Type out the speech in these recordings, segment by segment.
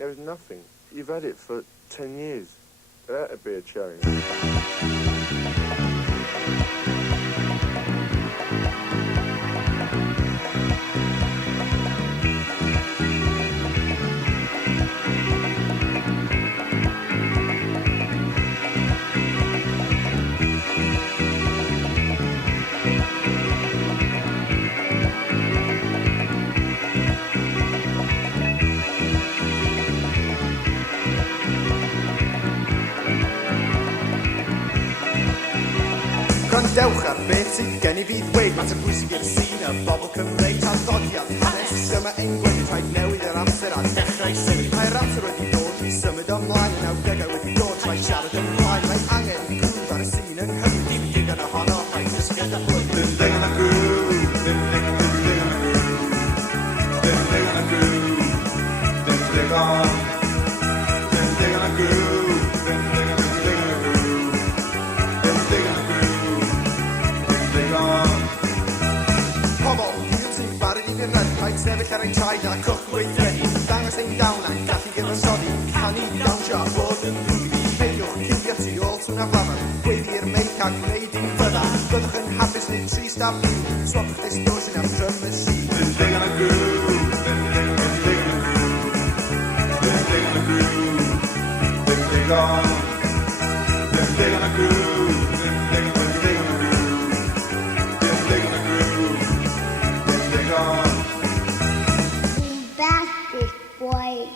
There was nothing. You've had it for 10 years. That'd be a change. Dewch ar beth sydd gen I fi ddweud Ma'n bwysig i'r sîn y bobl Cymreig Traddodiad, hanes, syma engwyd Rhaid newid yr amser a dechrau symud Mae'r amser wedi dod i symud ymlaen Y 90au wedi dod, rhaid siarad ymlaen Mae angen grwf ar y sîn yng Nghymru Dim digon ohono, rhaid dysged a blwydd Dim digon o grwf, dim digon o grwf Dim digon o grwf, dim digon Dim digon o grwf, dim digon Pobol, dwi'n sy'n barod I fi'n rhaid Rhaid sefyll ar ein traed a cwch weithredu Dangos ein dawn a'n gallu gyfansoddi Canu dawnsio a bod yn rhywbeth Peidiwch cuddio tu ôl tŵn a flafod Gweiddi'r meic a gwneud un fydda Byddwch yn hapus neu trist a byw Swapwch distortion am drum machine Dim digon o grŵp Dim digon o grŵp Dim digon o grŵp Dim digon Dim digon o grŵp Dim digon o Bombastic boy.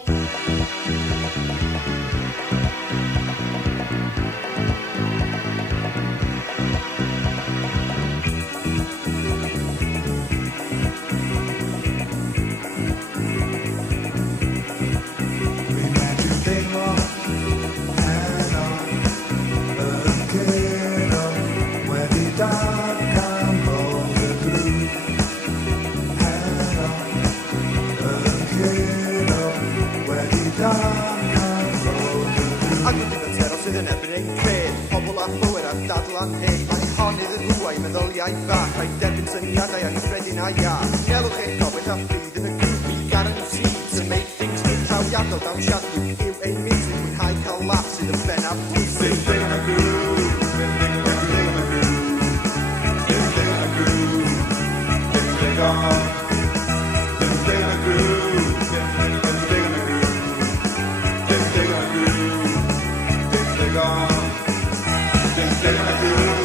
Ac yn ddigon tero sydd yn erbyn ein cred Pobl a llwyr ar dadlan hyn Mae honydd yn hwau meddyliau bach Rhaid derbyn syniadau anghyffredin a iach Gelwch eich gofyd a ffrid yn y grŵp I guarantee to make things good Trawiadol dawn siadw yw ein meeting Mwynhau cael laff sydd yn bennaf bwysig Dim digon o grŵp Dim digon o grŵp Dim digon o grŵp Dim digon Dim digon o grŵp Dim digon o grŵp Dim digon o grŵp